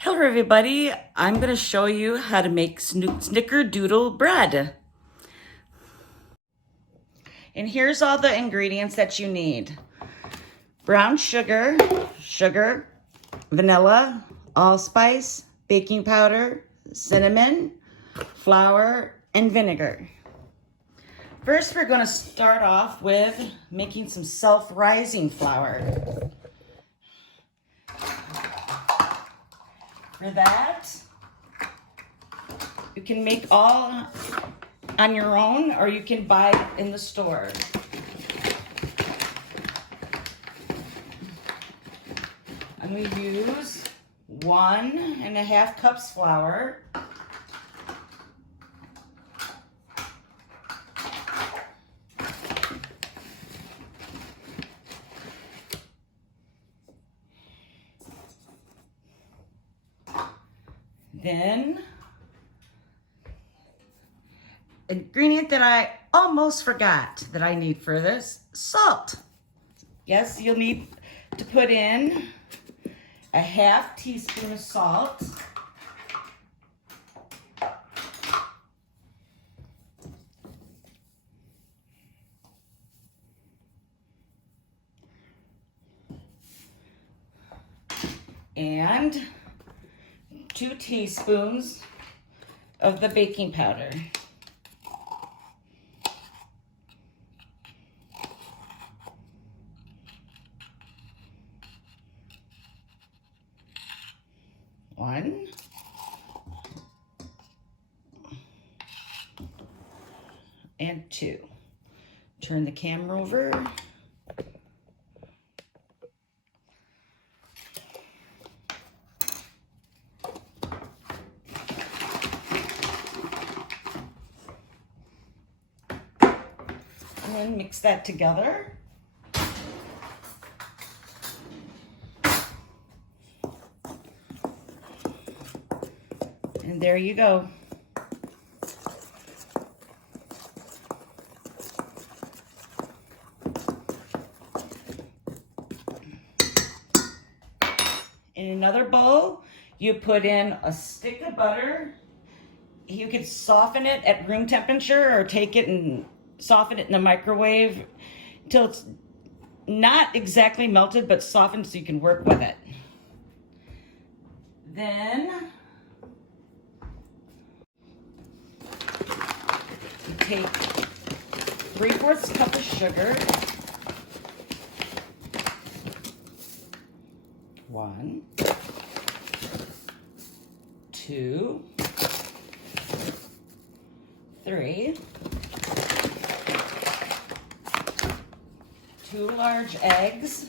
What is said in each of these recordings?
Hello everybody, I'm going to show you how to make Snickerdoodle bread. And here's all the ingredients that you need. Brown sugar, vanilla, allspice, baking powder, cinnamon, flour, and vinegar. First, we're going to start off with making some self-rising flour. For that, you can make all on your own or you can buy it in the store. I'm going to use 1.5 cups flour. Then, ingredient that I almost forgot that I need for this, salt. Yes, you'll need to put in a 1/2 teaspoon of salt. And 2 teaspoons of the baking powder. One. And 2. Turn the camera over. And then mix that together. And there you go. In another bowl, you put in a stick of butter. You could soften it at room temperature or take it and soften it in the microwave until it's not exactly melted, but softened so you can work with it. Then you take 3/4 cup of sugar. 1, 2, 3. 2 large eggs.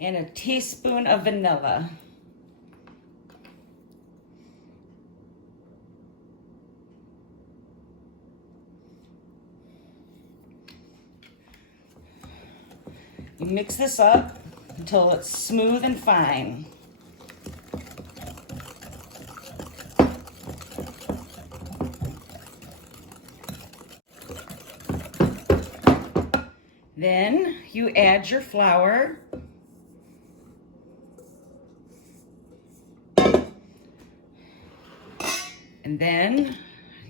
And a teaspoon of vanilla. You mix this up until it's smooth and fine. Then you add your flour. And then,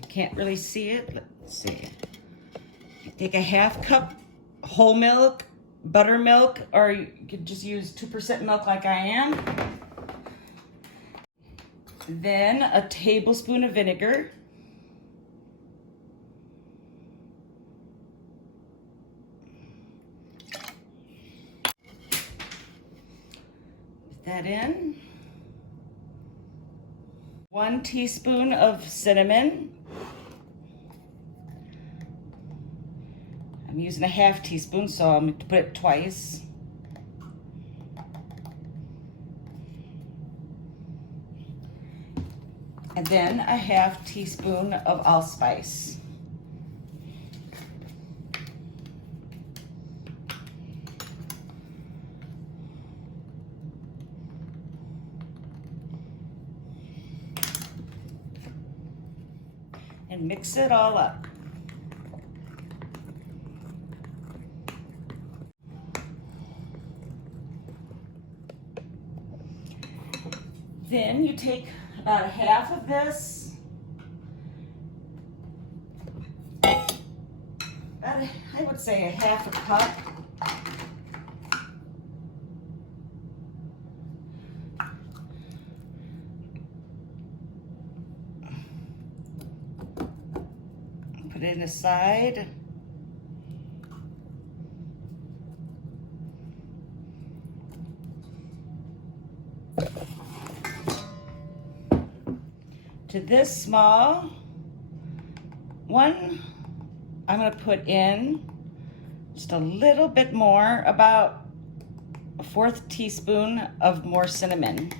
I can't really see it, let's see. You take a 1/2 cup whole milk, buttermilk, or you could just use 2% milk like I am. Then a tablespoon of vinegar. Put that in. 1 teaspoon of cinnamon. I'm using a 1/2 teaspoon, so I'm going to put it twice. And then a 1/2 teaspoon of allspice. and mix it all up. Then you take about half of this, I would say a half a cup. Put it aside. To this small one, I'm going to put in just a little bit more, about a 1/4 teaspoon of more cinnamon.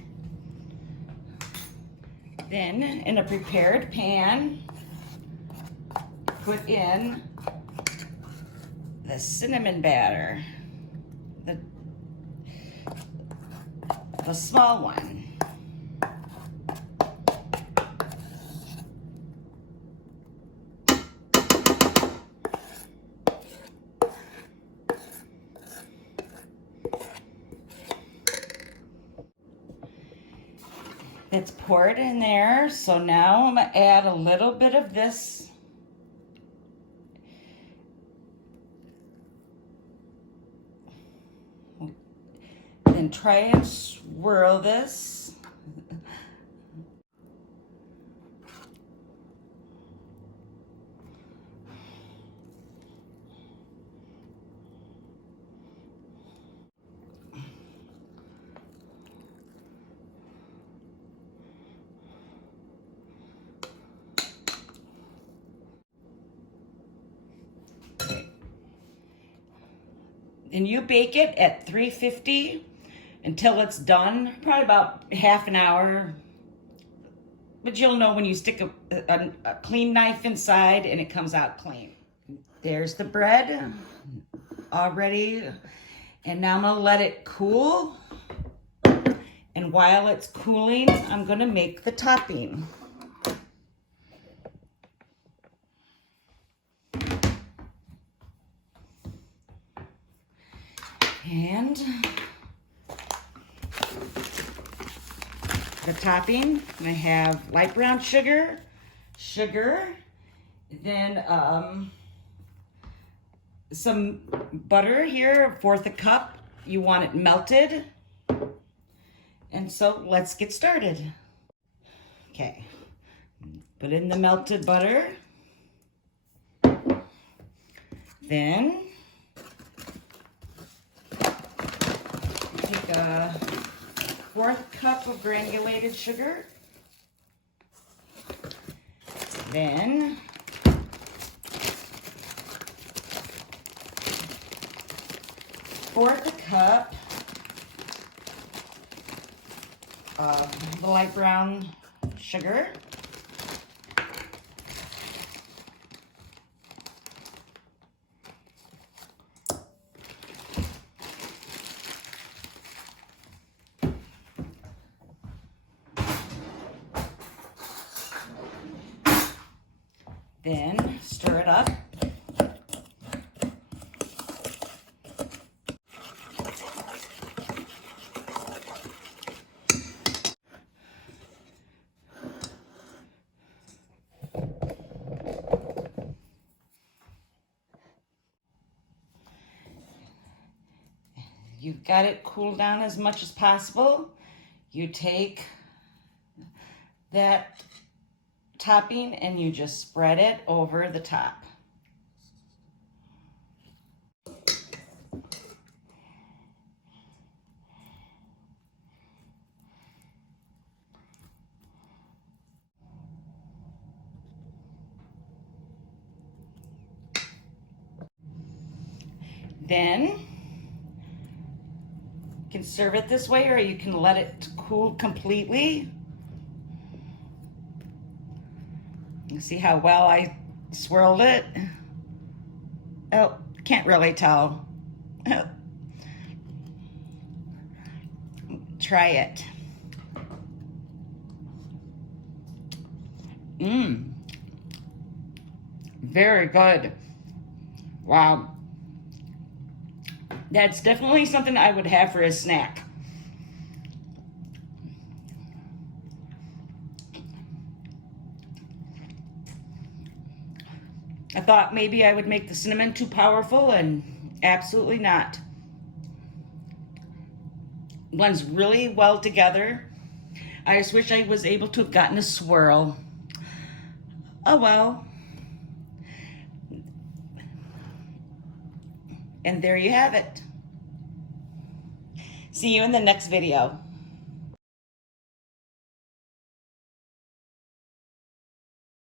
Then in a prepared pan, put in the cinnamon batter, the small one. It's poured in there, so now I'm gonna add a little bit of this and try and swirl this. And you bake it at 350 until it's done, probably about half an hour. But you'll know when you stick a clean knife inside and it comes out clean. There's the bread already. And now I'm gonna let it cool. And while it's cooling, I'm gonna make the topping. And the topping, I have light brown sugar, then some butter here, 1/4 cup. You want it melted. And so let's get started. Okay, put in the melted butter. Then take a 1/4 cup of granulated sugar. Then fourth cup of the light brown sugar. Then stir it up. You've got it cooled down as much as possible. You take that topping and you just spread it over the top. Then you can serve it this way, or you can let it cool completely. You see how well I swirled it? Oh, can't really tell. Try it. Very good. Wow. That's definitely something I would have for a snack. I thought maybe I would make the cinnamon too powerful, and absolutely not. Blends really well together. I just wish I was able to have gotten a swirl. Oh well. And there you have it. See you in the next video.